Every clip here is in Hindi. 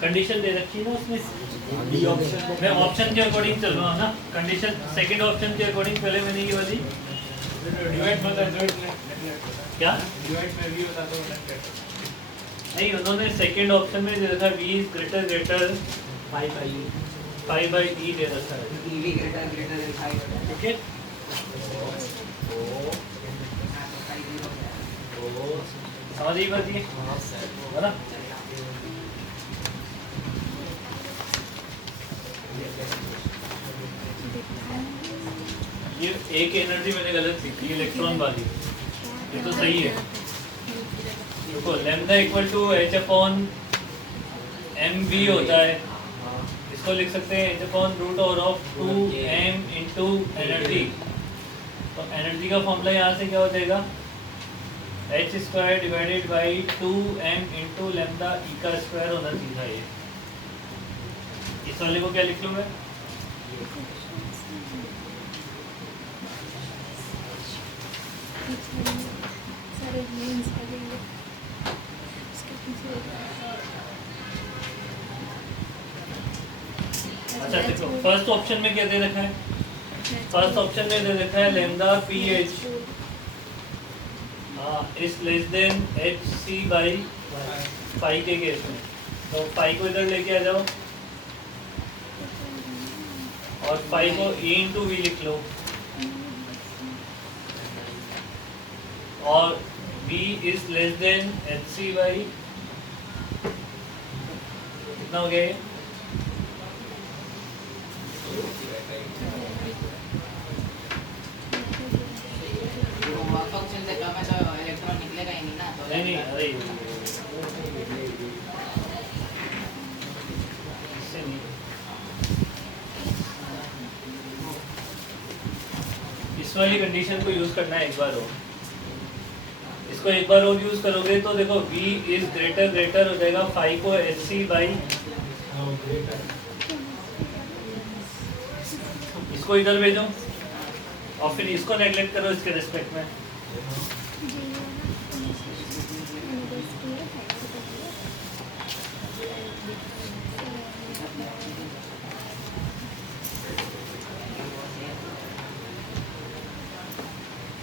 कंडीशन दे रखी है ना उसमें, मैं ऑप्शन के अकॉर्डिंग चल रहा हूँ ना। कंडीशन सेकंड ऑप्शन के अकॉर्डिंग पहले मैंने ये वाली क्या नहीं, उन्होंने सेकंड ऑप्शन में दे रखा v is greater greater 5/e दे रखा है, ठीक है। समझ ही बात ये है ना। ये एक एनर्जी मैंने गलत लिखी, इलेक्ट्रॉन वाली, ये तो सही है। देखो lambda equal to h upon mv होता है, इसको लिख सकते हैं h upon root over of 2m into energy. तो एनर्जी का फॉर्मूला यहाँ से क्या हो जाएगा, h square divided by 2m into lambda E का स्क्वायर होना चाहिए। ये इस वाले को क्या लिख लूँ मैं, अच्छा देखो फर्स्ट ऑप्शन में क्या दे रखा है, फर्स्ट ऑप्शन में दे रखा है lambda pH is less than hc by pi के केस में। तो पाई को इधर लेके आ जाओ और पाई को e इंटू वी लिख लो, और v is less than hc by कितना हो गया ये, इलेक्ट्रॉन निकलेगा ही नहीं ना, तो नहीं अरे इससे नहीं, इस वाली कंडीशन को यूज करना है एक बार और, इसको एक बार और यूज करोगे तो देखो v इज ग्रेटर ग्रेटर हो जाएगा 5 को hc बाई, इसको इधर भेजो और फिर इसको नेगलेक्ट करो इसके रिस्पेक्ट में।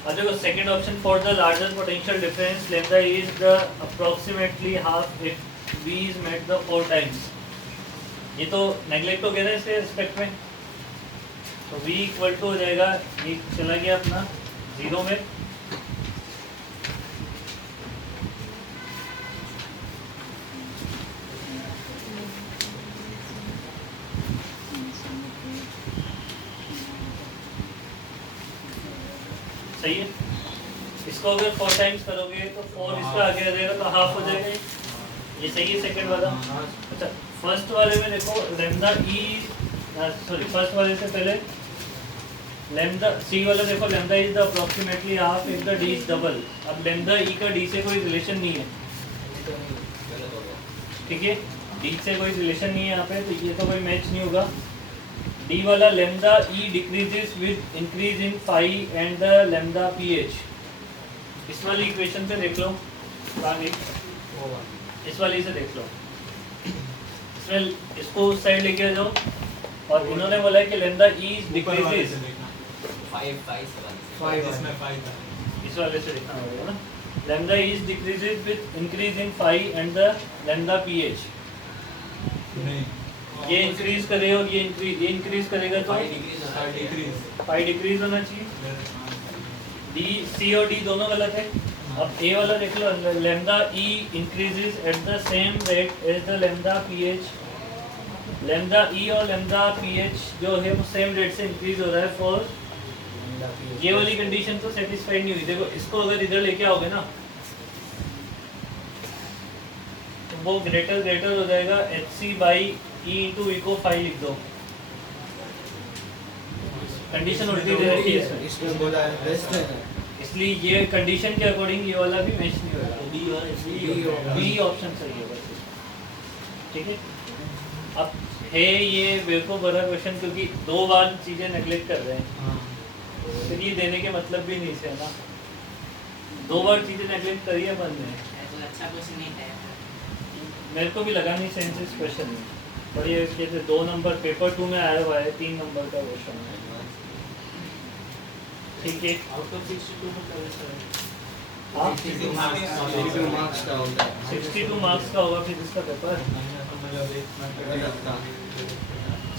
और देखो second option for the larger potential difference lambda is the approximately half if v is met the 4 times. ये तो नेगलेक्ट हो गया ना इसके रिस्पेक्ट में, तो v इक्वल टू हो जाएगा, ये चला गया अपना 0 में, सही है। इसको अगर 4 टाइम्स करोगे तो 4 इसका आगे आ जाएगा तो हाफ हो जाएगा, ये सही है सेकंड वाला। अच्छा फर्स्ट वाले में देखो लैम्डा ई, सॉरी फर्स्ट वाले से पहले लैम्डा सी वाला देखो, lambda is the approximately half if the D is double. अब लैम्डा ई का डी से कोई रिलेशन नहीं है, ठीक है, डी से कोई रिलेशन नहीं है यहाँ पे, तो ये तो कोई मैच नहीं होगा। डी वाला lambda E decreases with increase in phi and the lambda PH. इस वाली इक्वेशन पे देख लो, आगे इस वाली से देख लो, इसमें इसको उस साइड लेके आ जाओ, और इन्होंने बोला है कि लैम्डा ई डिक्रीजेस, 5 इसमें 5 था, इस वाले से देखना होगा ना, lambda is decreases with increase in phi and the lambda PH. नहीं ये इंक्रीज करेगा और ये इंक्रीज करेगा तो 5 डिक्रीज होना चाहिए। डी सी और डी दोनों गलत है। अब ए वाला देख लो, lambda E increases at the same rate as the lambda PH. Lambda E और लैम्डा पीएच जो है वो सेम रेट से इंक्रीज हो रहा है फॉर, ये वाली कंडीशन तो सेटिस्फाइड नहीं हुई। देखो इसको अगर इधर लेके आओगे ना तो वो ग्रेटर ग्रेटर हो जाएगा, H C by E into V को 5 लिख दो, कंडीशन उल्टी दे रखी है इसमें, इसलिए ये कंडीशन के अकॉर्डिंग ये वाला भी मैच नहीं होगा, बी ऑप्शन सही है बस, ठीक है। अब है ये बेवकूफ़ बड़ा क्वेश्चन, क्योंकि 2 बार चीज़ें नेगलेक्ट कर रहे हैं, तो ये देने के मतलब भी नहीं से है ना, 2 बार चीज़ें नेगलेक्ट करिए बंद है। अच्छा क्वेश्चन नहीं है। मेरे को भी लगा नहीं सेंस इस क्वेश्चन में, पर ये जैसे 2 नंबर पेपर 2 में आया हुआ है, 3 नंबर का क्वेश्चन है। ठीक है, आउट ऑफ 62 मतलब हाँ 62 मार्क्स का होता है 62 मार्क्स का होगा फिजिक्स का पेपर।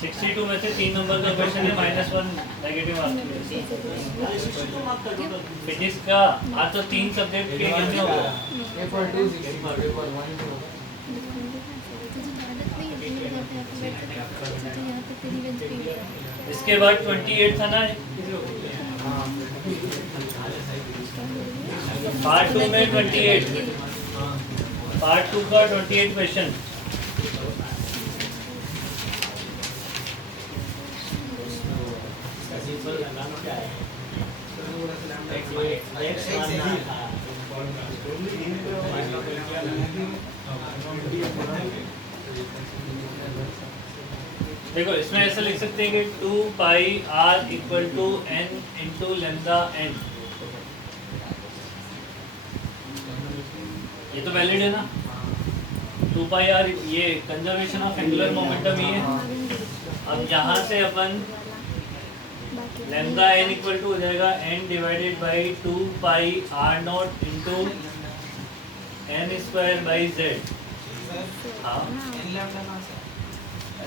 62 में से 3 नंबर का क्वेश्चन है, -1 नेगेटिव मार्क्स। फिजिक्स का आज तो 3 सब्जेक्ट के कितने हो गए? पेपर 2 पेपर 1 इसके बाद 28 था ना, पार्ट 2 में 28, पार्ट 2 का 28 क्वेश्चन। देखो इसमें ऐसा लिख सकते हैं कि 2 pi r equal to n into lambda n। ये तो वैलिड है ना, 2 पाई r, ये कंजर्वेशन ऑफ एंगुलर मोमेंटम ही है। अब यहाँ से अपन लेमदा n इक्वल टू हो जाएगा n divided by 2 pi r naught into n square by z। हाँ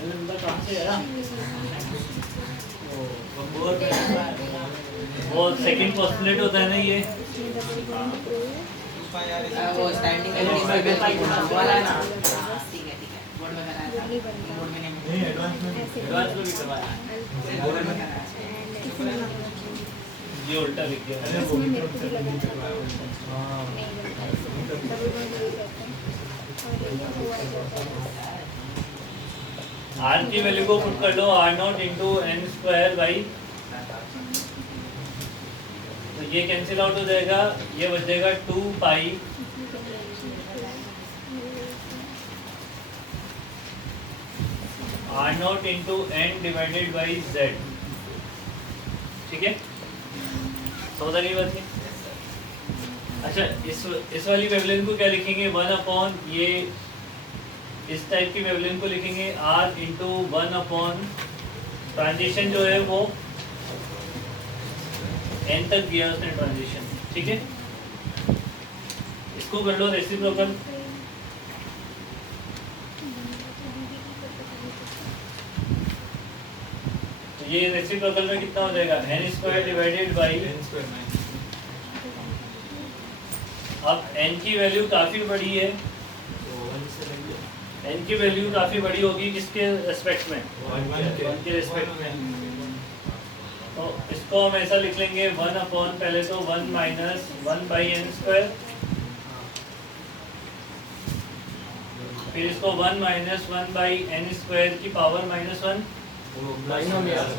लेमदा कहाँ से आया? वो सेकंड पोस्टुलेट होता है ना ये। वो स्टैंडिंग वाला है ना। ठीक है बोर्ड में कराया था, बोर्ड में नहीं एडवांस में भी करवाया, ये उल्टा लिख दिया। आर की वैल्यू को पुट कर लो, R naught into N square by, तो ये कैंसिल आउट हो जाएगा, ये बच जाएगा 2 pi R naught into N divided by Z. ठीक है, समझ आ गई बात है? अच्छा, इस वाली वेवलेंथ को क्या लिखेंगे? 1 अपॉन ये इस टाइप की वेवलेंथ को लिखेंगे r इंटू 1 अपॉन ट्रांजिशन जो है वो n तक दिया उसने ट्रांजिशन। ठीक है, इसको कर लो रेसिप्रोकल। तो ये रेसिप्रोकल में कितना हो जाएगा? n स्क्वायर डिवाइडेड बाई, अब n की वैल्यू काफी बड़ी है, n की वैल्यू काफी बड़ी होगी किसके रेस्पेक्ट में? 1 के रेस्पेक्ट में। तो इसको हम ऐसा लिख लेंगे 1 अपॉन, पहले तो 1 माइनस 1 बाई एन स्क्वायर, फिर इसको 1 माइनस 1 बाई एन स्क्वायर की पावर -1,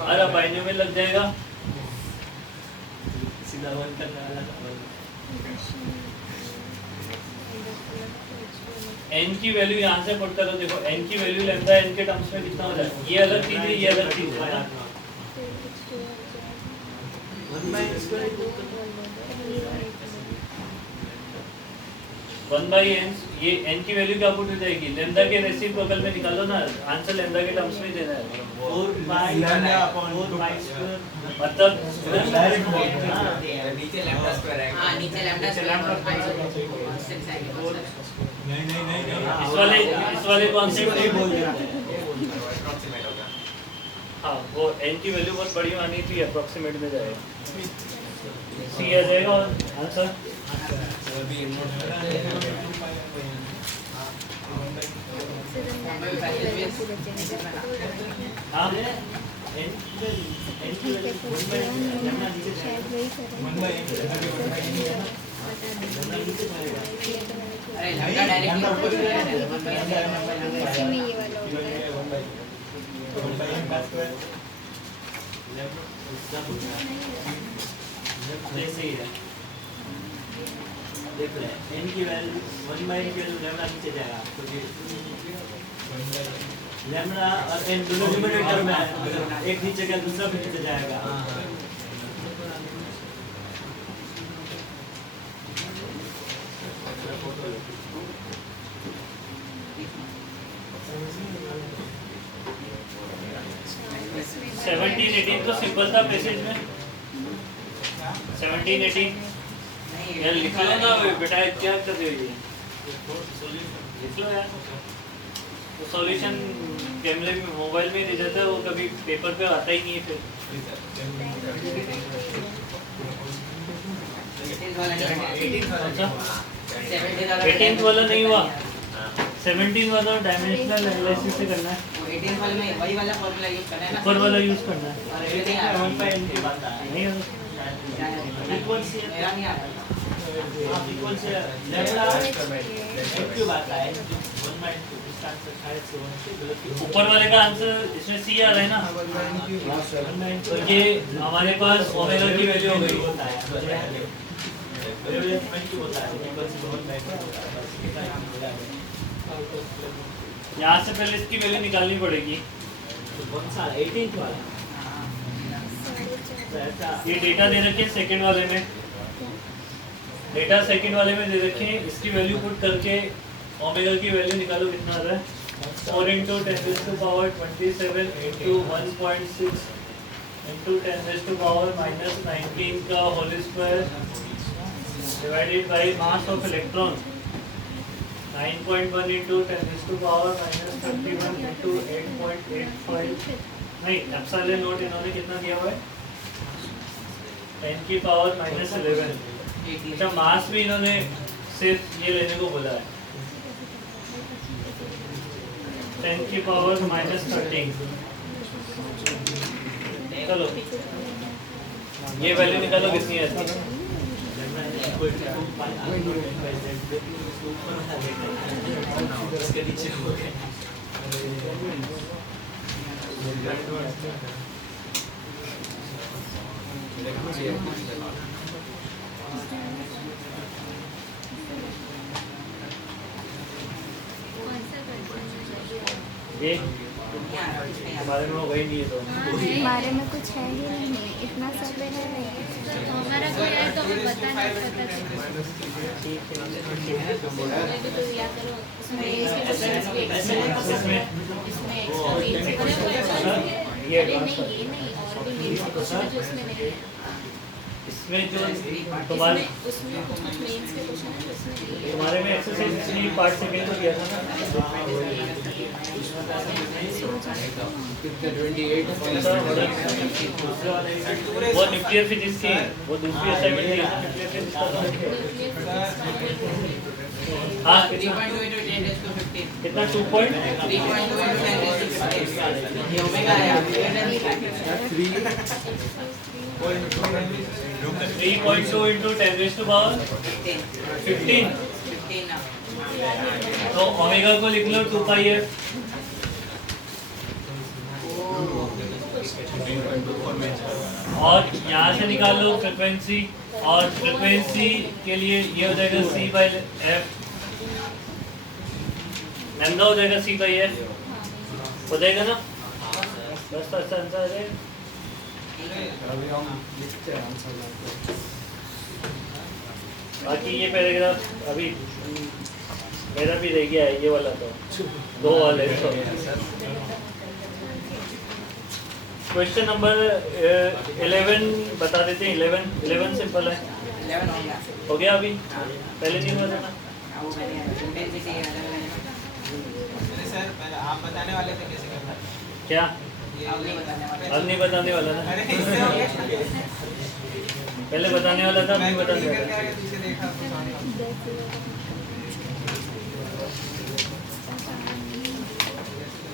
अरे बाइनोमियल में लग जाएगा, सीधा 1 करने वाला। n की वैल्यू यहाँ से पुट करो, देखो n की वैल्यू लेमदा n के टर्म्स में कितना हो जाएगा? ये अलग चीज है, ये अलग चीज है ना। 1 बाई एन, ये n की वैल्यू क्या पुट हो जाएगी? लेमदा के रेसिप्रोकल में निकालो ना, आंसर लेमदा के टर्म्स में देना है। 4 पाई स्क्वायर, मतलब नीचे लैम्डा स्क्वायर है। हां नीचे लैम्डा स्क्वायर नहीं इस वाले कॉन्सेप्ट नहीं बोल रहे हैं। अप्रोक्सीमेट होगा। हाँ, वो n की वैल्यू बहुत बड़ी मानी थी, अप्रोक्सीमेट में जाएगा, सी आ जाएगा आंसर। हाँ अरे लैम्डा डायरेक्टली ऊपर ही है, इसी में ये वाला होता है। जैसे ही है, देख रहे हैं n की वैल्यू 1 बाई n की वैल्यू लेमडा नीचे जाएगा, तो लेमडा और n दोनों न्यूमरेटर में है, एक नीचे का दूसरा भी नीचे जाएगा। 17 18 तो सिंपल था पैसेज में 17 18 नहीं यार लिख लो ना बेटा क्या कर रहे हो ये लिख लो यार तो सॉल्यूशन कैमरे में मोबाइल में दे जाता है वो कभी पेपर पे आता ही नहीं है फिर 18th वाला नहीं हुआ 17 वाला डायमेंशनल एनालिसिस से करना है 18 वाले में वही वाला फॉर्मूला यूज करना है ना ऊपर वाला यूज करना है और everything आ रहा है। नहीं होगा मेरा नहीं आ रहा ऊपर वाले का आंसर इसमें सी आ रहा है ना तो ये हमारे पास ओमेगा की वैल्यू हो गई यहाँ से पहले इसकी वैल्यू निकालनी पड़ेगी ये डेटा दे रखे सेकंड वाले में डेटा सेकंड वाले में दे रखे हैं इसकी वैल्यू पुट करके ओमेगा की वैल्यू निकालो कितना आ रहा है 4 into 10 raised to power 27 into 1.6 into 10 raised to power minus 19 का whole square divided by mass of electron 9.1 into 10 raised to power minus 31 into 8.85 नहीं एप्सिलॉन नोट इन्होंने कितना दिया हुआ है 10 की पावर माइनस 11 अच्छा मास भी इन्होंने सिर्फ ये लेने को बोला है 10 की पावर माइनस 13 चलो ये वैल्यू निकालो कितनी है ये हमारे में वही नहीं है तो हमारे में कुछ है ही नहीं इतना सर्वे है नहीं तो हमारा कोई है तो हमें पता नहीं पता तो या करो उसमें ये नहीं ये नहीं और भी मेरे को जो उसमें नहीं इसमें जो तुम्हारे उसमें कुछ मेंस के क्वेश्चन है उसमें तुम्हारे में एक्सरसाइज इसलिए पार्ट सेकंड को दिया था ना वो न्यूक्लियर फिजिक्स थी वो दूसरी असाइनमेंट थी न्यूक्लियर फिजिक्स हाँ 3.2 into 10 raised to 15 कितना 2 पॉइंट 3.2 into 10 raised to 15 ये ओमेगा है आप ये 3.2 into 10 raised to power 15 15 ना तो ओमेगा को लिख लो 2 पाई है और यहाँ से निकाल लो फ्रिक्वेंसी और फ्रिक्वेंसी के लिए ये हो जाएगा सी बाई एफ लैम्डा हो जाएगा सी बाई एफ हो जाएगा ना बस अच्छा आंसर है बाकी ये पैराग्राफ अभी मेरा भी रह गया है ये वाला तो 2 वाले तो क्वेश्चन नंबर 11 बता देते हैं 11 सिंपल है 11 हो गया हो गया अभी पहले नहीं हुआ था ना वो मैंने इंटेंसिटी सर पहले आप बताने वाले थे कैसे करना क्या अब नहीं बताने वाला अब नहीं बताने वाला ना अरे इससे हो गया पहले बताने वाला था अब नहीं बताने करके वाला आगे पीछे देखा तो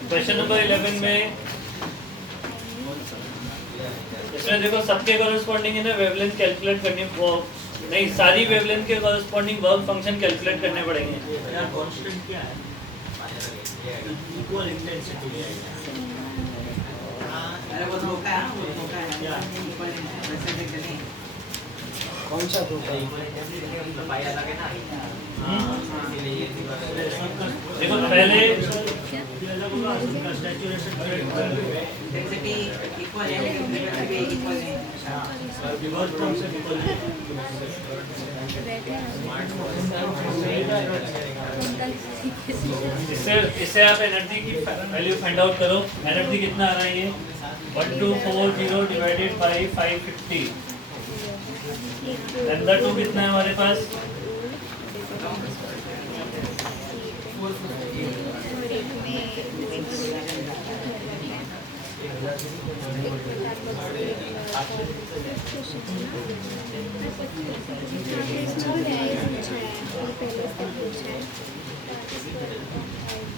क्वेश्चन नंबर 11 में इसमें देखो सबके कॉरेस्पॉन्डिंग है ना वेवलेंथ कैलकुलेट करनी वो नहीं सारी वेवलेंथ के कॉरेस्पॉन्डिंग वर्क फंक्शन कैलकुलेट करने पड़ेंगे यार कांस्टेंट क्या है इक्वल इंटेंसिटी अरे वो धोखा है वो धोखा है क्या? वैसे देख नहीं कौन सा ग्रुप है देखो पहले इंटेंसिटी इक्वल है लेकिन फ्रीक्वेंसी भी इक्वल है इससे आप एनर्जी की वैल्यू फाइंड आउट करो एनर्जी कितना आ रहा है ये 1240 डिवाइडेड बाई 550। लैम्डा 2 कितना है हमारे पास?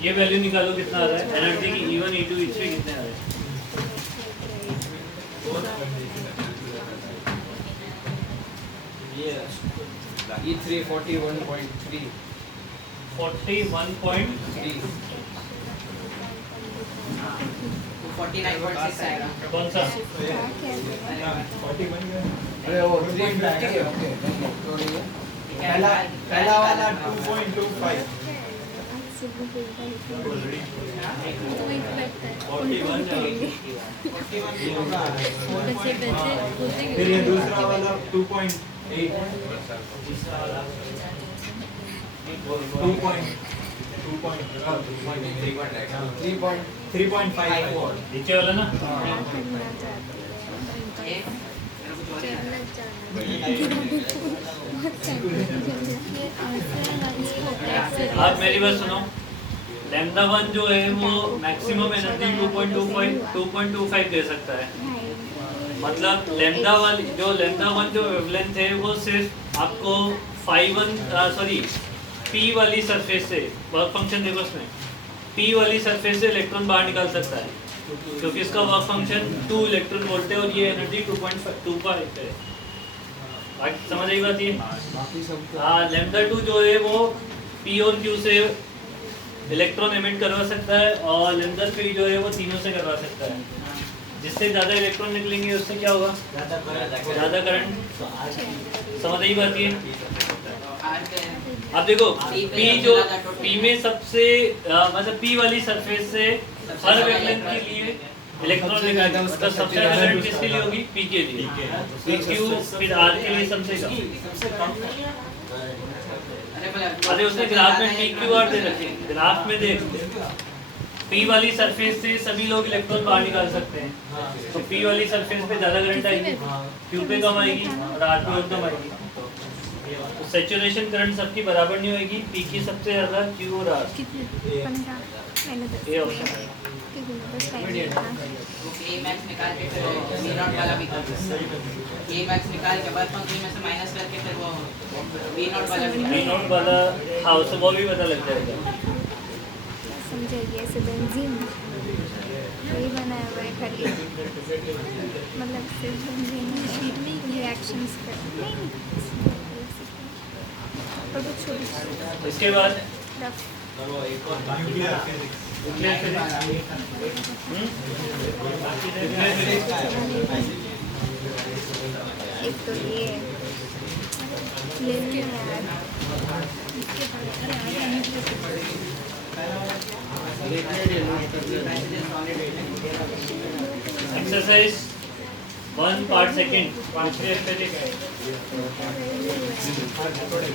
ये वैल्यू निकालो कितना आ रहा है एनर्जी की E1 E2 E3 कितने आ रहे हैं? E3 41.3 41.3 49.6 आएगा। कौन सा? अरे वो 350 है ओके पहला वाला 2.25 फिर ये दूसरा वाला 2.8 3.54 नीचे वाला ना? आप मेरी बात सुनो। लैम्डा 1 जो है वो मैक्सिमम एनर्जी 2.25 दे सकता है। मतलब लैम्डा 1 जो वेवलेंथ है वो सिर्फ आपको P वाली सरफेस से वर्क फंक्शन देखो इसमें P वाली सरफेस से इलेक्ट्रॉन बाहर निकाल सकता है क्योंकि इसका वर्क फंक्शन 2 इलेक्ट्रॉन वोल्ट है और ये एनर्जी 2.25 है। समझ आई बात ये? हाँ, लैम्डा 2 जो है वो P और Q से इलेक्ट्रॉन एमिट करवा सकता है और लैम्डा 3 जो है वो तीनों से करवा सकता है। जिससे ज़्यादा इलेक्ट्रॉन निकलेंगे उससे क्या होगा? ज़्यादा करंट। समझ आई बात ये? अब देखो P में सबसे मतलब P वाली सरफेस से हर वेवलेंथ के लिए इलेक्ट्रॉन निकालना मतलब सबसे ज़्यादा करंट किसके लिए होगी? P के लिए। Q फिर R के लिए सबसे कम। अरे उसने ग्राफ में PQR दे रखे। ग्राफ में देख P वाली सरफेस से सभी लोग इलेक्ट्रॉन बाहर निकाल सकते हैं तो P वाली सरफेस पे ज़्यादा करंट आएगी, Q पे कम आएगी और R पे और कम आएगी। तो सैचुरेशन करंट सबकी बराबर नहीं होगी, P की सबसे ज़्यादा, Q और R। ये ऑप्शन है। मैक्स निकाल के फिर V नॉट वाला भी कर सकते मैक्स निकाल के वर्क फंक्शन में से माइनस करके फिर वो V नॉट वाला भी V नॉट वाला हाँ उससे वो भी पता लग जाएगा। समझाइए ऐसे बेंजीन वही बनाया हुआ है खाली मतलब सिर्फ बेंजीन शीट में रिएक्शंस कर नहीं और कुछ छोटी इसके बाद रफ एक तो ये लेनी है यार इसके एक्सरसाइज 1 पार्ट सेकंड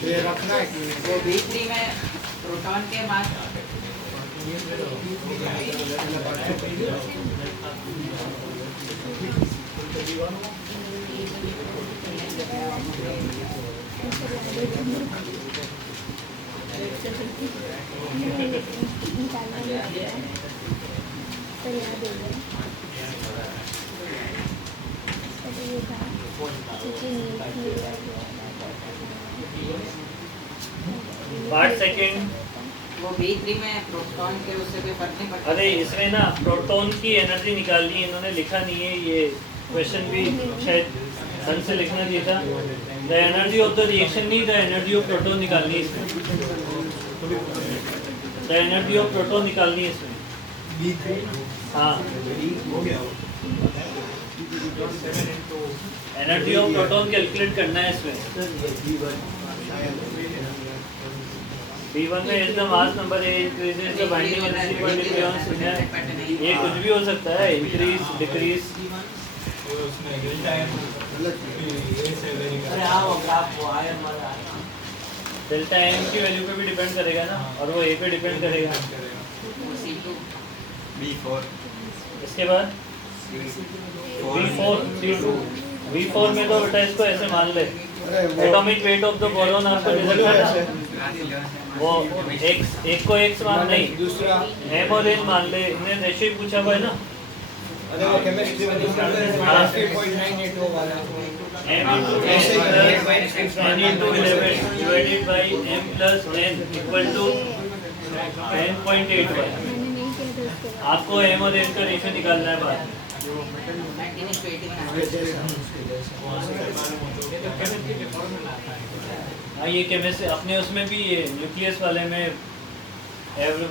ये रखना है कि वो V3 में प्रोटॉन के मास पार्ट सेकंड। वो V3 में प्रोटॉन के उससे कोई फर्क नहीं पड़ता। अरे इसमें ना प्रोटॉन की एनर्जी निकालनी है, इन्होंने लिखा नहीं है। ये क्वेश्चन भी शायद ढंग से लिखना चाहिए था। The energy of the reaction नहीं, द एनर्जी ऑफ प्रोटॉन निकालनी है इसमें। द एनर्जी ऑफ प्रोटॉन निकालनी है इसमें। हाँ, एनर्जी ऑफ प्रोटॉन कैलकुलेट करना है इसमें। B1 में is the mass number A increases the binding energy per degree on शून्य। ये कुछ भी हो सकता है, increase, decrease। डेल्टा M की वैल्यू पे भी डिपेंड करेगा ना, और वो A पे डिपेंड करेगा। C2 B4 इसके बाद V4 में तो बेटा इसको ऐसे मान ले, atomic weight of the boron आपको डिसाइड करना, वो एक को x मान नहीं, दूसरा m और n मान ले, इन्हें रेशियो ही पूछा हुआ है ना, अरे वो केमिस्ट्री में दूसरा 3.982 वाला m into n into 11 divided by m plus n equal to 10.81। मैंने नहीं किया था उसके बाद। आपको m और n का रेशियो निकालना है बाद। 19 हाँ ये केमिस्ट्री अपने उसमें भी ये न्यूक्लियस वाले में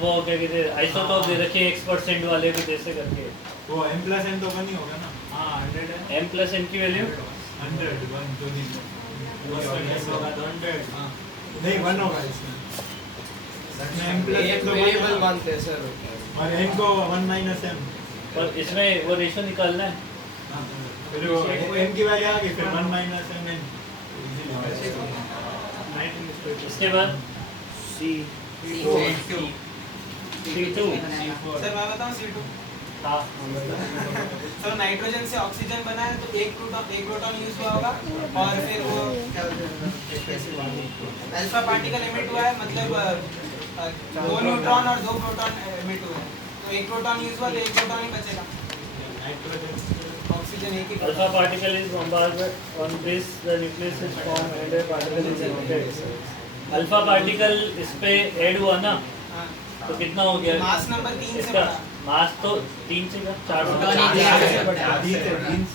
वो क्या कहते हैं आइसोटोप दे रखे हैं x% वाले भी जैसे करके, वो m plus n तो वन ही होगा ना। हाँ 100 है, m plus n की वैल्यू 100 1 तो नहीं होगा तो 100। हाँ नहीं 1 होगा इसमें। इसमें m plus एक n तो वेरिएबल वेरिएबल मानते हैं सर। और n को 1 minus m। और इसमें वो रेशियो निकालना है। फिर वो m की वैल्यू आ गई, फिर 1 minus m n। इसके बाद C2 सर मैं बताऊं C2 हाँ सर नाइट्रोजन से ऑक्सीजन बना है तो एक प्रोटॉन यूज हुआ होगा और फिर वो अल्फा पार्टिकल एमिट हुआ है, मतलब 2 न्यूट्रॉन और 2 प्रोटॉन एमिट हुए हैं, तो एक प्रोटॉन यूज हुआ तो एक प्रोटॉन ही बचेगा, ऑक्सीजन एक ही alpha particle is bombarded on this the nucleus is formed and a particle is emitted। Alpha particle इस पे ऐड हुआ ना हाँ। तो कितना हो गया मास नंबर 3 से इसका बढ़ा, मास तो 3 से 4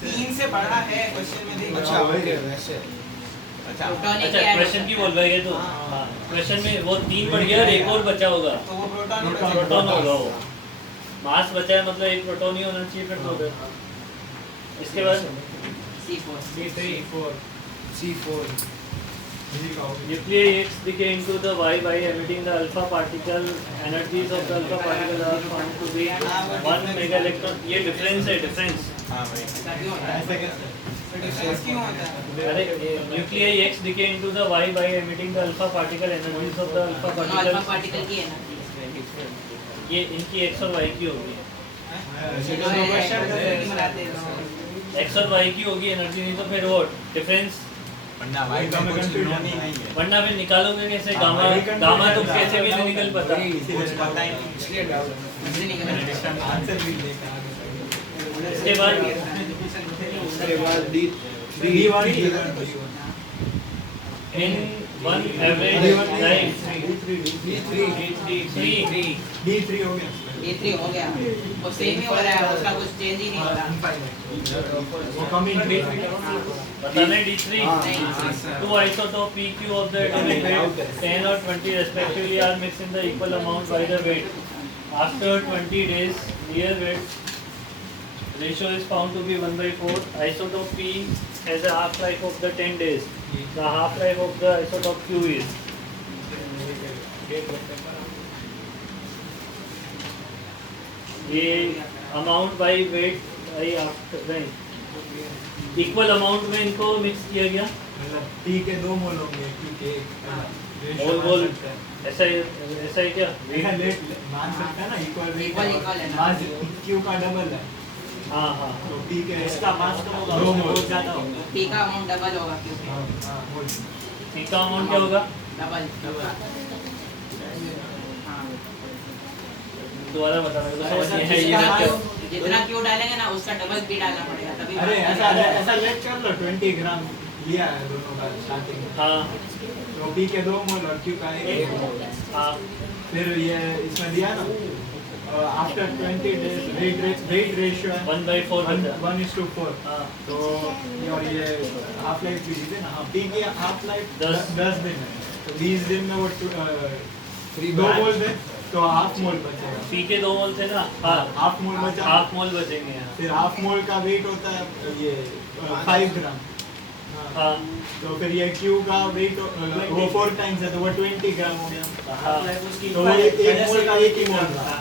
3 से बढ़ा है क्वेश्चन में देखिए। अच्छा ओके वैसे अच्छा क्वेश्चन की बोल रहा है ये तो हाँ क्वेश्चन में वो 3 बढ़ गया और एक और बचा होगा तो वो प्रोटॉन ही प्रोटॉन बचेगा। होगा वो मास बचा है मतलब एक प्रोटॉन ही होना चाहिए फिर तो उधर। इसके बाद C4 C4 nuclei X decay into the Y by emitting the alpha particle, energies of the alpha particle are found to be 1 mega electron। ये डिफरेंस है डिफरेंस। ऐसा क्यों होता है? तो डिफरेंस क्यों होता है? अरे nuclei X decay into the Y by emitting the alpha particle, energies of the alpha दोनों अल्फा particle। पार्टिकल की है ना। ये इनकी X और Y की होगी, X और Y की होगी एनर्जी, नहीं तो फिर वो डिफरेंस वरना फिर निकालोगे कैसे गामा गामा तो कैसे भी नहीं निकल पाता। इसके बाद in one average life D3 हो गया। D3 हो गया, वो सेम ही हो रहा है, उसका कुछ चेंज ही नहीं हो रहा। वो कमिंग बताना है D3 two isotope PQ of the atomic weight 10 or 20 respectively are mixed in the equal amount by the weight. After 20 days near weight ratio is found to be 1/4. Isotope P has a half life of the 10 days. The half life of the isotope Q is ये amount by weight by after नहीं इक्वल अमाउंट में इनको मिक्स किया गया। मतलब T के 2 मोल होंगे, Q के 1। मोल मोल ऐसा ही क्या ऐसा लेट मान सकते हैं ना, इक्वल वेट Equal है ना। मास Q का डबल है हाँ हाँ तो T के इसका मास कम होगा, 2 उसका मोल बहुत ज़्यादा होगा। T का अमाउंट डबल होगा क्योंकि हाँ मोल ठीक का अमाउंट क्या होगा डबल। दोबारा बताना तो समझ नहीं है ये बात क्या। जितना क्यू डालेंगे ना उसका डबल पी डालना पड़ेगा तभी। अरे ऐसा लेट कर लो, 20 ग्राम लिया है दोनों का स्टार्टिंग में, हाँ तो P के 2 मोल और Q का 1 मोल। हाँ फिर ये इसमें दिया ना आफ्टर 20 डेज वेट रेशियो है 1/4 बचा 1:4। हाँ तो और ये हाफ लाइफ भी दी ना, P की हाफ लाइफ 10 दिन है, तो 20 दिन में वो 2 मोल दे तो हाफ मोल बचेगा। पी के 2 मोल थे ना हाँ हाफ मोल बचा, हाफ मोल बचेंगे यहाँ। फिर हाफ मोल का वेट होता है ये 5 ग्राम। हाँ तो फिर ये Q का वेट वो 4 टाइम्स है तो वो 20 ग्राम हो गया। हाँ उसकी तो वो एक मोल का एक ही मोल रहा,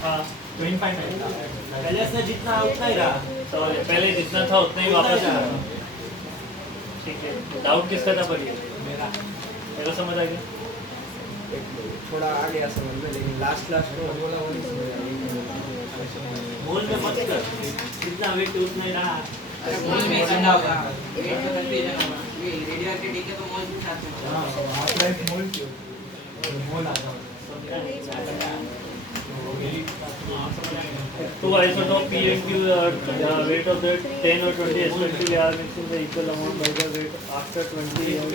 हाँ तो इनफाइनाइट था। पहले से जितना उतना ही रहा। समझ गए। पहले जितना था उतना ही वापस आया। ठीक है डाउट किसका था पर ये मेरा समझ आ गया। थोड़ा आ गया समझ में, लेकिन लास्ट को बोला वो नहीं समझ आया। मोल में मत कर, कितना वेट उतना ही रहा। अरे मोल में करना होगा, वेट तो कंफ्यूजन होगा। ये रेडियो एक्टिविटी के तो मोल भी साथ में होगा। ऑफलाइन मोल क्यों मोल आता है Two isotope P and Q are weight of the 10 or 20 respectively are mixing the equal amount by the weight after 20 and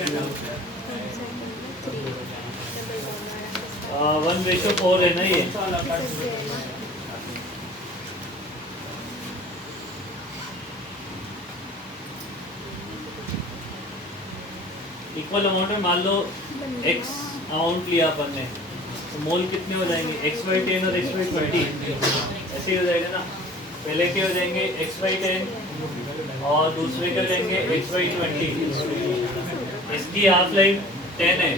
1:4 है ना ये। इक्वल अमाउंट में मान लो x अमाउंट लिया अपन ने, तो मोल कितने हो जाएंगे x/10 और x/20 ऐसे ही हो जाएगा ना। पहले के हो जाएंगे x/10 और दूसरे के हो जाएंगे x/20। इसकी हाफ लाइफ 10 है,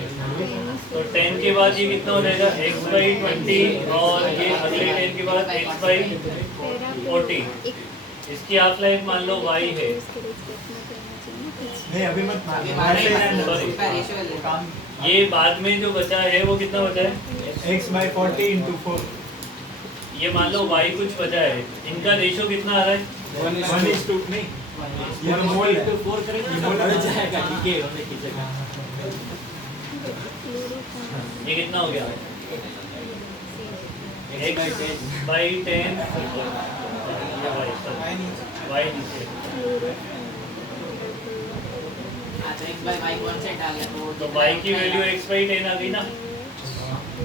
तो 10 के बाद ये कितना हो जाएगा x/20 और ये अगले 10 के बाद x/40। इसकी हाफ लाइफ मान लो y है। नहीं अभी मत ये माना ही माना, Sorry. इसका रेशियो ले। काम ये बाद में जो बचा है वो कितना बचा है, x/40 into 4 ये मान लो y कुछ बचा है, इनका रेशियो कितना आ रहा है 1:2 नहीं ये तो मोल है। 4 करेंगे तो बढ़ जाएगा, ठीक है होने की जगह। ये कितना हो गया x/10 y नीचे। हाँ, तो x/y कौन से डाले तो y की वैल्यू x/10 आ गई ना।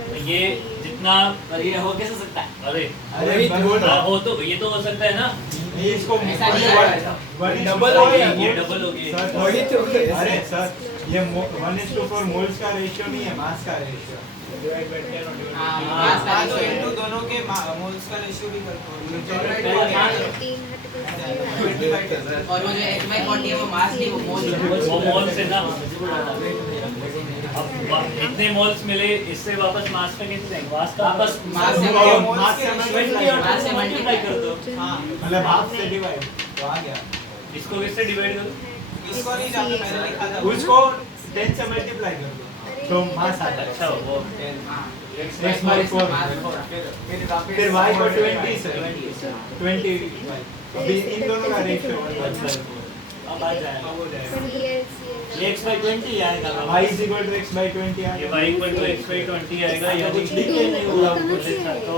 तो ये जितना पर ये हो कैसे सकता है? अरे अरे बोल रहा हो तो ये तो हो सकता है ना, ये इसको ऐसा नहीं है। डबल हो गया ये डबल हो गया। सर वही तो है। अरे सर ये 1:4 मोल्स का रेशियो नहीं है, मास का रेशियो डिवाइड बाय 10 और हाँ, डिवाइड मास का हाँ, तो रेशियो इनटू दोनों के मोल्स का रेशियो भी करते और वो जो x/40 है वो मास नहीं, वो मोल है। वो मोल से ना, अब इतने मोल्स मिले, इससे वापस मास पे कैसे जाएंगे, मास का वापस मास से मास से मल्टीप्लाई कर दो। हाँ, मतलब हाफ से डिवाइड तो आ गया। इसको किससे डिवाइड करो, इसको नहीं जाता, पहले लिखा था। उसको 10 से मल्टीप्लाई कर दो तो मास आता है। अच्छा वो x/4 फिर y को 20 से 20 अभी इन दोनों का रेशियो अब आ जाएगा। हो जाएगा ये x/20 आएगा। y x/20 आ ये गया। y इक्वल टू x/20 आएगा, यानी कुछ लिखे नहीं हुआ, कुछ ऐसा, तो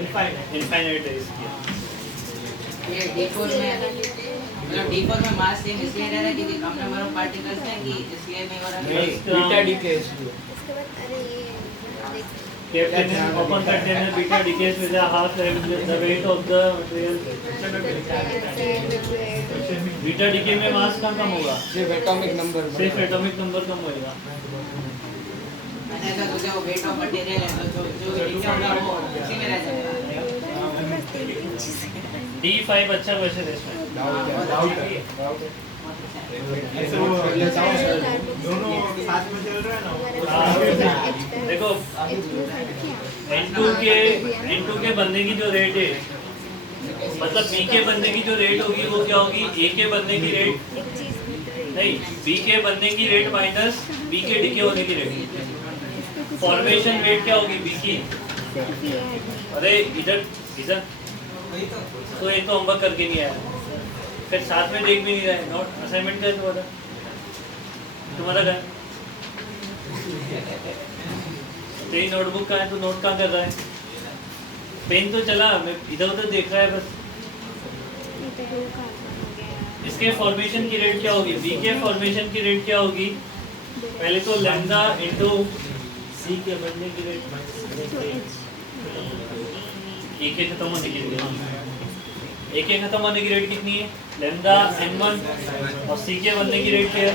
इनफाइनाइट। इनफाइनाइट है इसकी। ये D4 में मतलब D4 में मास सेम इसलिए रह रहा है क्योंकि कम नंबर ऑफ पार्टिकल्स हैं कि इसलिए नहीं हो रहा है। बीटा डीके इसलिए उसके बाद अरे ये देख Captain open container beta decays with a half the weight of the material. Beta decay में मास कम होगा, सिर्फ एटॉमिक नंबर सिर्फ एटॉमिक नंबर कम होएगा। मैंने ऐसा सोचा वो वेट ऑफ मटेरियल है तो जो लिखा होगा वो उसी में रह जाएगा। D5 अच्छा क्वेश्चन है इसमें। डाउट है ऐसे वो दोनों साथ में चल रहा है ना देखो N2 के बनने की जो रेट है, मतलब B के बनने की जो रेट होगी वो क्या होगी, A के बनने की रेट नहीं, B के बनने की रेट माइनस B के डिके होने की रेट। फॉर्मेशन रेट क्या होगी B की, अरे इधर इधर वही तो। तो एक तो होमवर्क करके नहीं आया, फिर साथ में देख भी नहीं रहा है। नोट असाइनमेंट का तुम्हारा क्या, तेरी नोटबुक का है तो नोट कहाँ कर रहा है, पेन तो चला, मैं इधर उधर देख रहा है बस। इसके फॉर्मेशन की रेट क्या होगी, बी के फॉर्मेशन की रेट क्या होगी, पहले तो लैम्डा इनटू सी के बनने की रेट ए के खत्म होने की रेट, ए के खत्म होने की रेट कितनी है, लैम्डा n1, और सी के बनने की रेट क्या है,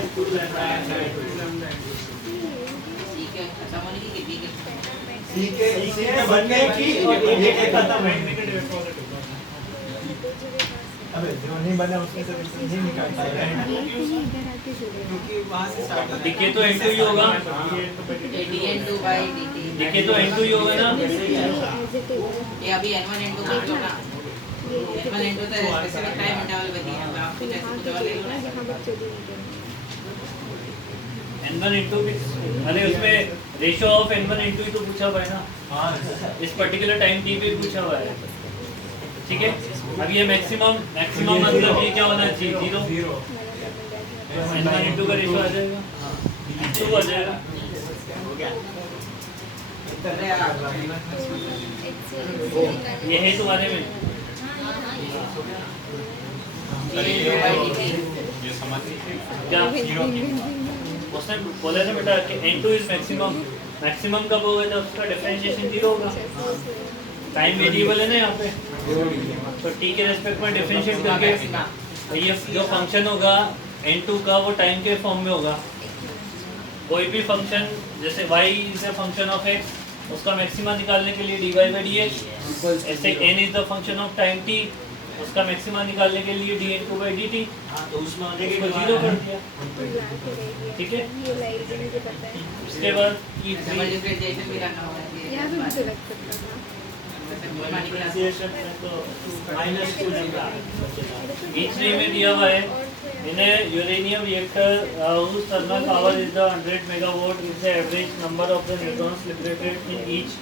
सी के खत्म होने की बी के सी के बनने की और ए के खत्म है। अबे जो नहीं बना उसमें से नहीं निकाल पाएगा। क्योंकि वहाँ से स्टार्ट होता है। डिके तो n2 ही होगा, dn2/dt डिके तो n2 ही होगा ना। ये अभी n1 n2 को जो ना n1 n2 तो स्पेसिफिक टाइम इंटरवल पे दिया है, आप कुछ ऐसे कुछ और ले लो ना। n1 into अरे उसमें रेशियो ऑफ n1 into ही तो पूछा हुआ है ना, हाँ इस पर्टिकुलर टाइम टी पे पूछा हुआ है। ठीक है। अब ये मैक्सिमम मतलब ये क्या होना चाहिए? 0 n1 into का रेशियो आ जाएगा, 2 आ जाएगा। ये है तुम्हारे में क्या उसने बोला था बेटा कि n2 इज मैक्सिमम कब होगा? जब उसका डिफरेंशिएशन 0 होगा। टाइम वेरिएबल है ना यहाँ पे, तो t के रेस्पेक्ट में डिफरेंशिएट करके ये जो फंक्शन होगा n2 का वो टाइम के फॉर्म में होगा। कोई भी फंक्शन जैसे y is a function of x, उसका मैक्सिमा निकालने के लिए dy by dx, ऐसे n is the function of time t, उसका मैक्सिमा निकालने के लिए dn2 by dt। तो उसमें होने के इसको बाद 0 कर दिया, ठीक है। ये लाइन मुझे पता है, उसके बाद डबल डिफरेंशिएशन भी करना होगा यहाँ पे मुझे लग सकता था। डिफरेंशिएशन में तो -2 लैम्डा बचेगा। E3 में दिया हुआ है इन्हें uranium reactor whose thermal power is the 100 megawatt is the average number of the neutrons liberated in each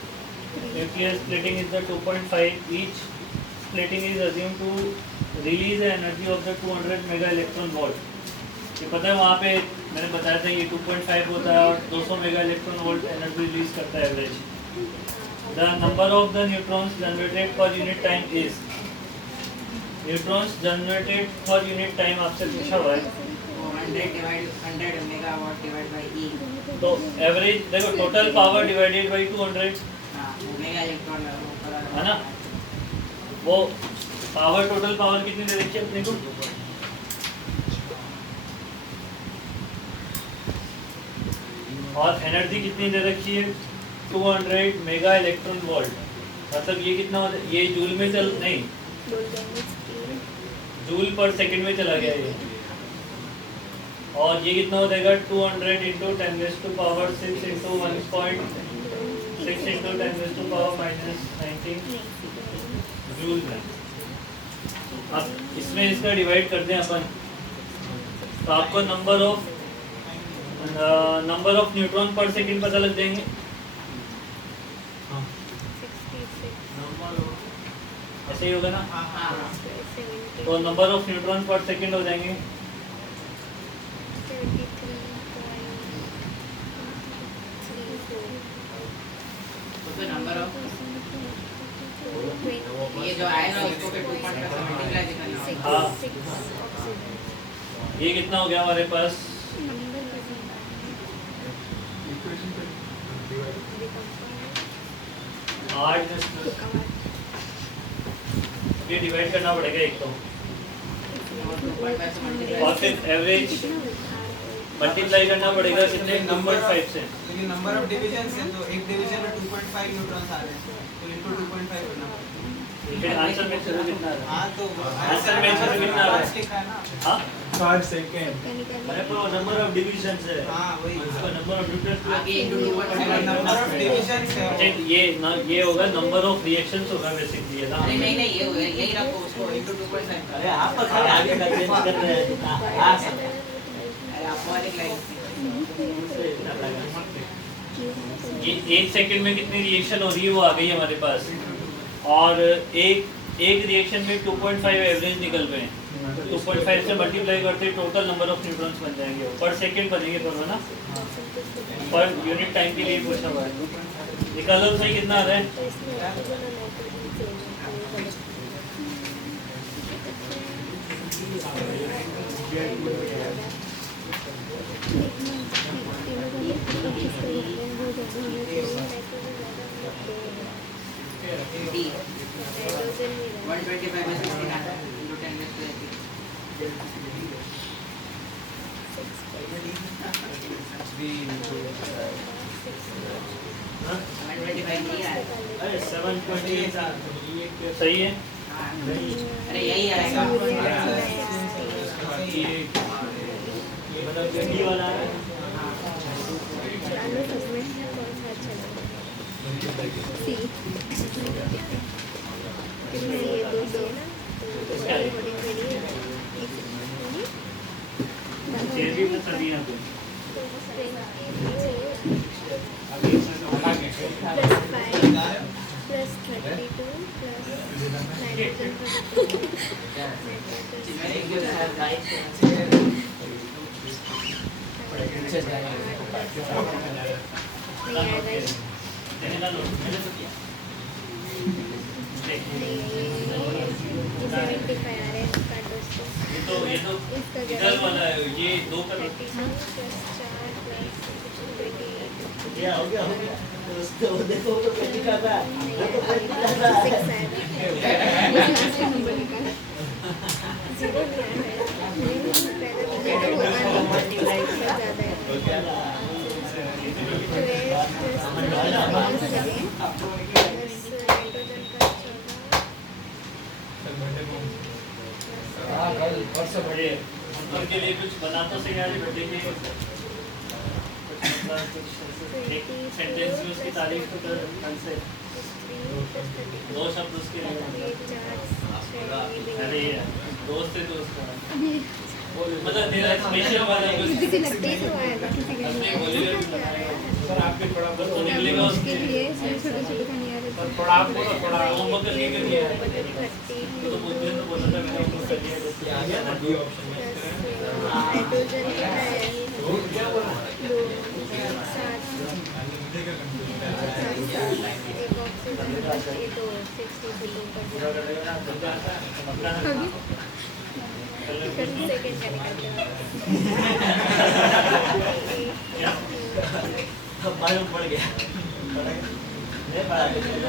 nuclear splitting is the 2.5, each splitting is assumed to release the energy of the 200 mega electron volt। ये पता है वहाँ पे मैंने बताया था ये 2.5 होता है और 200 mega electron volt energy release करता है average. The number of the neutrons generated per unit time is, neutrons generated per unit time आपसे पूछा हुआ है 100 मेगावाट डिवाइड बाय E, तो एवरेज देखो total power divided by 200 mega electron है ना, वो पावर टोटल पावर कितनी दे रखी है अपने को? और एनर्जी कितनी दे रखी है? 200 मेगा इलेक्ट्रॉन वोल्ट। मतलब ये कितना होता है? ये जूल में चल नहीं, जूल पर सेकंड में चला गया ये। और ये कितना हो जाएगा? 200 इंटू 10⁻⁶ इंटू 1.6 इंटू 10⁻⁻19 जूल में। अब इसमें इसका डिवाइड कर दें अपन, तो आपको नंबर ऑफ न्यूट्रॉन पर सेकंड पता लग जाएंगे। ऐसे ही होगा ना, तो नंबर ऑफ न्यूट्रॉन पर सेकंड हो जाएंगे। तो नंबर ऑफ ये जो आएगा उसको फिर 2.5 से मल्टीप्लाई करना होगा। हाँ, ये कितना हो गया हमारे पास? ये डिवाइड करना पड़ेगा एक तो, 2.5 से मल्टीप्लाई और फिर एवरेज मल्टीप्लाई करना पड़ेगा कितने? 2.5 से। लेकिन नंबर ऑफ डिविजन्स है तो एक डिवीजन में 2.5 न्यूट्रॉन्स आ रहे हैं, तो इनटू 2.5 करना पड़ेगा। फिर आंसर में चलो कितना आ रहा है? हाँ तो आंसर में चलो कितना आ रहा है? लिखा है ना। हाँ 5 सेकंड। अरे तो नंबर ऑफ डिविजन्स है, हाँ वही उसका नंबर ऑफ न्यूट्रॉन्स आगे इंटू 2.5 नंबर ऑफ डिविजन्स है अच्छा, ये होगा नंबर ऑफ रिएक्शंस होगा बेसिकली है ना। अरे नहीं ये होगा, यही रखो उसको इंटू 2.5। अरे आप तो खाली आगे का चेंज कर रहे हैं। आ सकता अरे आप वाली लाइन ये 1 सेकंड में कितनी रिएक्शन हो रही है वो आ गई हमारे पास, और एक रिएक्शन में 2.5 एवरेज निकल गए हैं। 2.5 से मल्टीप्लाई करते टोटल नंबर ऑफ न्यूट्रॉन्स बन जाएंगे, पर सेकंड बनेंगे दोनों ना, पर यूनिट टाइम के लिए पूछा हुआ है। निकालो सही कितना आ रहा है? D 125 में 69 इंटू 10⁻²। हाँ? 125 नहीं आया। अरे 7.8 सही है। हाँ, अरे यही आएगा। मतलब डी वाला है। थियरी में सभी यहाँ पे +5 +32 + ये तो इधर वाला है, ये 2 का क्या हो गया तो देखो तो कैसे कर रहा है देखो कैसे कर रहा है अंकल के लिए कुछ बना तो सही आज बर्थडे के एक सेंटेंस में उसकी तारीफ तो कर ढंग से 2 शब्द उसके लिए अरे दोस्त है दोस्त मतलब तेरा स्पेशल वाला किसी के लगते ही तो आया था किसी के अपने लिए बोलिए सर आपके थोड़ा बस तो निकलेगा उसके उसके लिए छोटे छोटे खाने आ रहे थे थोड़ा आपको थोड़ा होमवर्क करके कर दिया है तो बोलते हैं तो बोला था मैंने उसको कर दिया आ गया ना डी ऑप्शन में हाइड्रोजन का है क्या बोल रहा है 2 7 एक ऑक्सीजन का ये तो 62 पर सेकंड का निकलता मालूम पड़ गया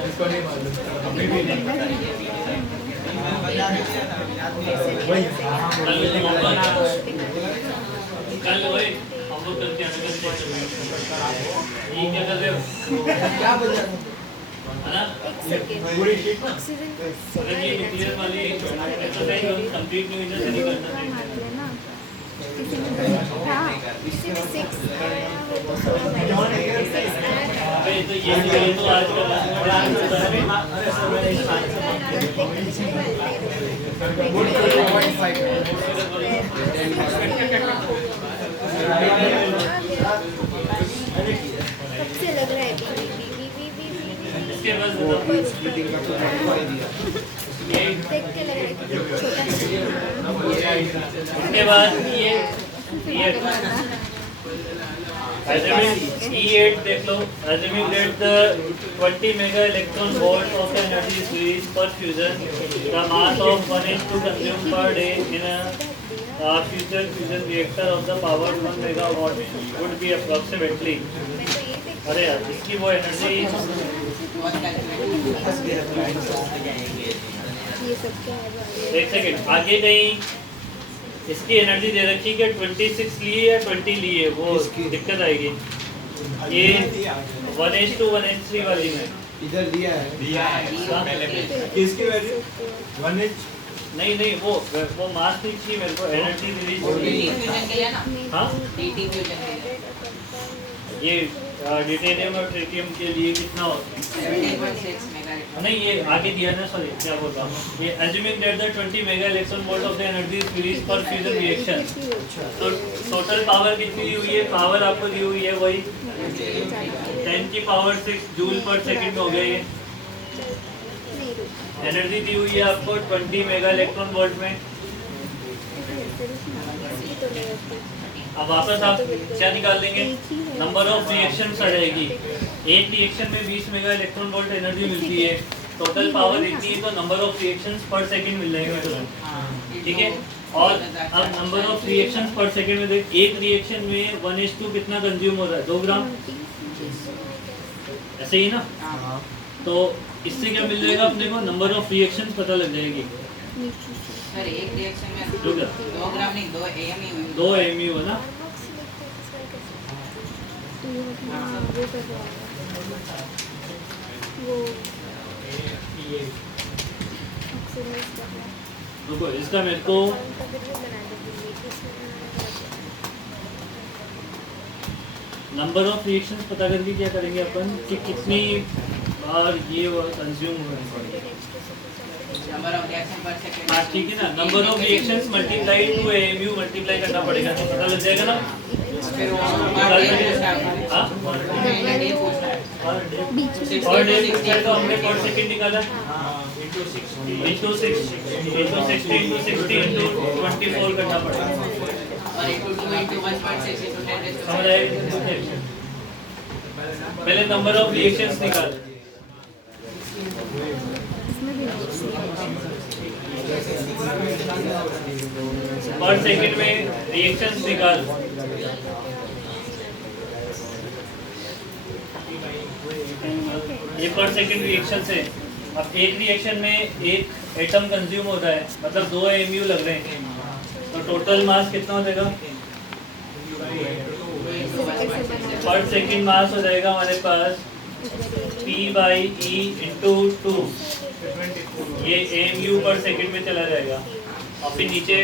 इसको नहीं मालूम अभी भी नहीं कल वही हम लोग करते हैं ये क्या कर रहे हो क्या बोल रहा है ना पूरी शीट ना ऑक्सीजन अगर ये न्यूक्लियर वाली एक्सरसाइज कंप्लीट नहीं हुई तो नहीं करना चाहिए किसी में हाँ किसी में 6 आया वो तो 16 अबे तो ये तो आज का अरे सर मैंने इस बात से कब से लग रहा है इसके बाद देख के लग रहा है कि छोटा उसके बाद ये E8 देख लो assuming that the 20 mega electron volt of energy is released per fusion the mass of 1H2 consumed per day in a future fusion reactor of the power 1 megawatt would be approximately अरे यार इसकी वो एनर्जी ये सब क्या है एक सेकेंड आगे कहीं इसकी एनर्जी दे रखी है 26 लिए या 20 लिए वो दिक्कत आएगी ये 1H2 1H3 वाली में इधर दिया है किसकी वैल्यू 1H नहीं वो मास नहीं चाहिए मेरे को एनर्जी रिलीज फ्यूजन के लिए ना हाँ डीटी फ्यूजन के लिए ये डिटेनियम और ट्रिटियम के लिए कितना होता है 17.6 मेगा नहीं ये आगे दिया ना सॉरी क्या बोल रहा हूँ ये assuming that the 20 mega electron volt of the energy is released per fusion reaction तो टोटल पावर कितनी दी हुई है पावर आपको दी हुई है वही 10 की पावर 6 जूल पर सेकंड हो गया ये एनर्जी दी हुई है आपको 20 मेगा इलेक्ट्रॉन वोल्ट में अब वापस आप क्या निकाल देंगे नंबर ऑफ रिएक्शंस आ जाएगी एक रिएक्शन में 20 मेगा इलेक्ट्रॉन वोल्ट एनर्जी मिलती है टोटल पावर इतनी है तो नंबर ऑफ रिएक्शंस पर सेकंड मिल जाएंगे तुरंत ठीक है और अब नंबर ऑफ रिएक्शंस पर सेकंड में देख एक रिएक्शन में 1H2 कितना कंज्यूम हो रहा है 2 ग्राम ऐसे ही ना तो इससे क्या मिल जाएगा अपने को नंबर ऑफ रिएक्शंस पता लग जाएगी सर एक रिएक्शन में 2 ग्राम नहीं 2 AMU 2 AMU है ना रुको इसका मेरे को नंबर ऑफ रिएक्शंस पता करके क्या करेंगे अपन कि कितनी बार ये कंज्यूम हो रहा है नंबर ऑफ रिएक्शन पर सेकंड हाँ ठीक है ना number of reactions multiply two AMU multiply करना पड़ेगा तो पता लग जाएगा ना फिर वो पार्ट ए पूछता है हाँ ए पूछता है बीच में और डे पूछा तो हमने पर सेकंड निकाला into 60 into 60 into 60 into 24 करना पड़ेगा और 8 to 2 into 1.6 into 10 raised to समझ आए? पहले नंबर ऑफ रिएक्शंस निकाल इसमें भी पर सेकंड में रिएक्शंस निकाल ये पर सेकंड रिएक्शन है। अब एक रिएक्शन में एक एटम कंज्यूम होता है, मतलब 2 mu लग रहे हैं, तो टोटल मास कितना हो जाएगा? पर सेकंड मास हो जाएगा हमारे पास P/E इंटू 2, ये mu पर सेकंड में चला जाएगा और फिर नीचे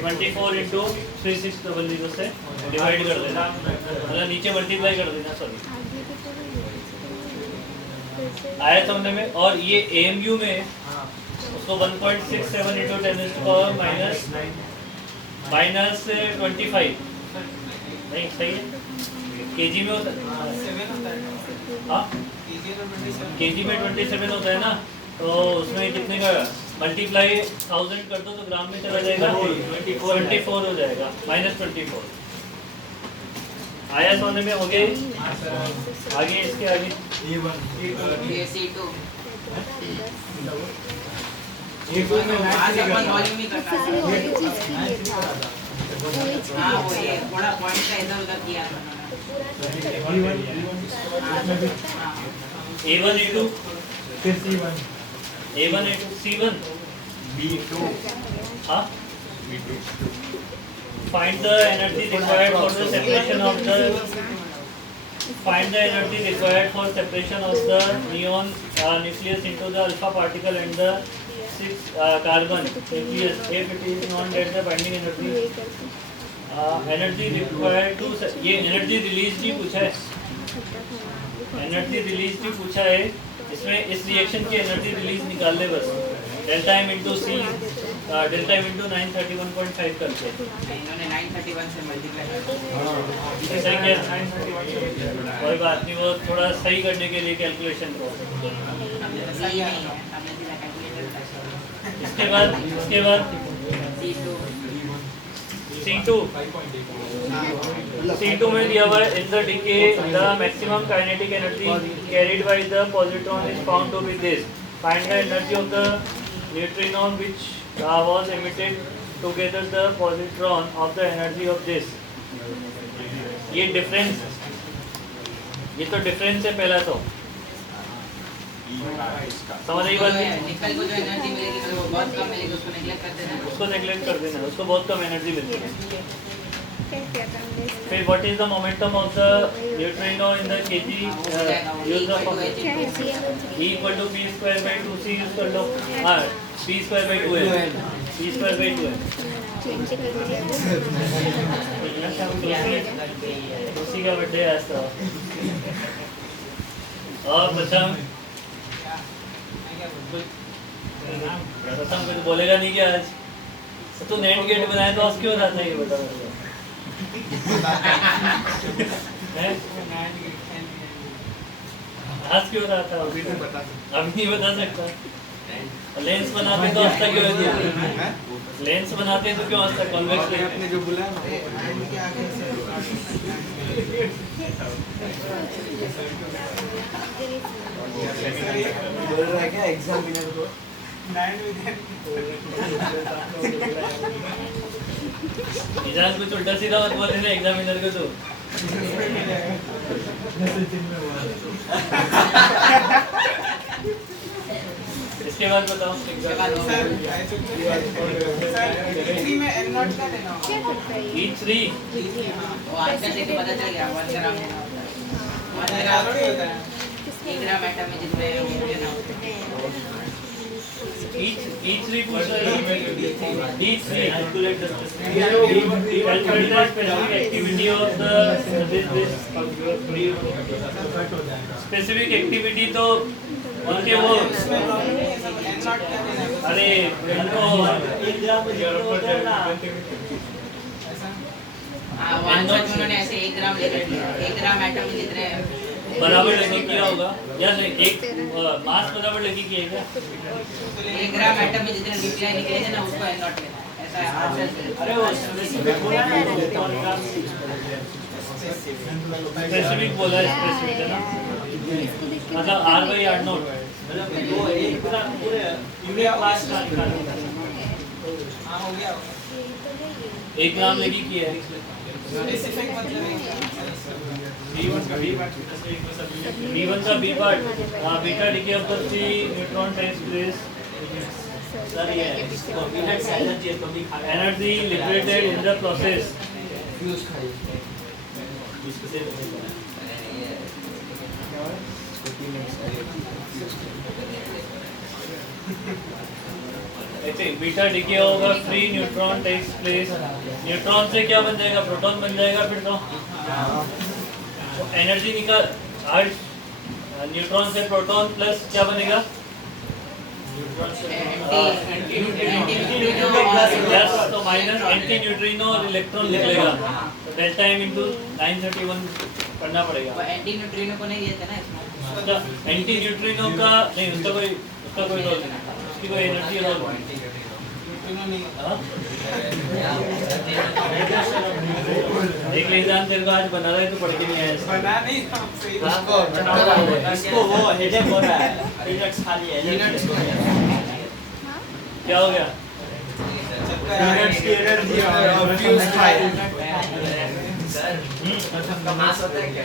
24 इंटू 3600 से डिवाइड कर देना, मतलब नीचे मल्टीप्लाई कर देना, सॉरी आया समझने में। और ये AMU में उसको 1.67 इंटू 10⁻⁻⁻25 नहीं सही है, केजी में होता है हाँ केजी में 27 होता है ना, तो उसमें कितने का मल्टीप्लाई 1000 कर दो तो ग्राम में चला जाएगा 24 हो जाएगा -24 आया समझने में। हो गए आगे इसके आगे ये C2 A2 में आज अपन वॉल्यूम ही करना है वही चीज़ की ये था हाँ वो ये थोड़ा पॉइंट का इधर उधर किया A1 A2 फिर C1 A1 A2 C1 B2 हाँ find the energy required for the separation of the neon nucleus into the alpha particle and the 6 carbon nucleus if it is known that the binding energy required to ये energy release भी पूछा है, energy release भी पूछा है। इसमें इस रिएक्शन की एनर्जी रिलीज निकाल ले बस, delta m into C delta m into 931.5 करके इन्होंने 931 से मल्टीप्लाई कर सही किया। कोई बात नहीं, वो थोड़ा सही करने के लिए कैलकुलेशन को। सही नहीं है हमने दिया कैलकुलेटर इसके बाद C2 में दिया हुआ है in the decay the maximum kinetic energy carried by the positron is found to be this, find the energy of the neutrino which was emitted together the positron of the energy of this. ये डिफरेंस, ये तो डिफरेंस है पहला, तो समझ आई बात? निकल को जो एनर्जी मिलेगी तो वो बहुत कम मिलेगी, उसको नेगलेक्ट कर देना, उसको नेगलेक्ट कर देना, उसको बहुत कम एनर्जी मिलती है। क्या करना फिर what is the momentum of the neutrino in the KG use the क्या है E equal to p square by 2c use कर लो। हां p स्क्वायर बाय 2 है, p स्क्वायर बाय 2 है। चेंज कर दिया उसी का बर्थडे है आज तो। और बच्चा प्रथम कुछ बोलेगा नहीं क्या आज? तो तू नेट गेट बनाया तो आज क्यों रहा था ये बता मेरे को। आज क्यों रहा था? अभी नहीं बता सकता। लेंस बनाते तो आज तक क्यों है? लेंस बनाते हैं तो क्यों आज तक कॉन्वेक्स लेंस? आपने जो बुलाया ना बोल रहा है क्या एग्जामिनर को इजाज कुछ उल्टा सीधा मत बोले ना एग्जामिनर को तो। इसके बाद बताओ। में एम नॉट का लेना होगा। क्या करता है ये? E3 वो आंसर देख के पता चल गया 1 ग्राम है, 1 ग्राम थोड़ी होता है। 1 ग्राम एटम में जितने होंगे ना E3 पूछ रहा है। E3 calculate the specific activity of the specific activity तो उनके वो एम नॉट का लेना अरे उनको 1 ग्राम में हाँ, वो आंसर में उन्होंने ऐसे 1 ग्राम ले लिया, 1 ग्राम एटम में जितने बराबर लेके किया होगा या नहीं, एक मास बराबर लेके किया क्या? 1 ग्राम एटम में जितने न्यूक्लियाई निकले थे ना उसको N0 लेना है। ऐसा आंसर अरे वो स्पेसिफिक बोला ना स्पेसिफिक बोला है, स्पेसिफिक है ना, मतलब R/R0 मतलब वो एक पूरा पूरे यूनिट क्लास का निकाला। हाँ हो गया 1 ग्राम लेके किया है। स्पेसिफिक मतलब B1 का B part, beta decay of the 3 neutron takes place, sir ये कोविलेंट एनर्जी तो भी खा energy liberated in the process. फ्यूज खाई ऐसे बीटा डिके होगा, free neutron takes place, neutron से क्या बन जाएगा? प्रोटॉन बन जाएगा फिर तो एनर्जी निकाल, न्यूट्रॉन से प्रोटॉन प्लस क्या बनेगा? प्लस तो माइनस एंटी न्यूट्रिनो और इलेक्ट्रॉन निकलेगा, डेल्टा एम इंटू 931 करना पड़ेगा। वो एंटी न्यूट्रिनो को नहीं दिए थे ना इसमें। उसका एंटी न्यूट्रिनो का नहीं, उसका कोई रोल नहीं, उसकी कोई एनर्जी रोल नहीं। हाँ? एक एग्जाम तेरे को आज बना रहा है तो पढ़ के नहीं आया इसका। बना नहीं था सही इसको वो हेडेक हो रहा है, पीनट्स खा लिए एनर्जी क्या हो गया? पीनट्स की एनर्जी और फ्यूज खाई सर, मास होता है क्या?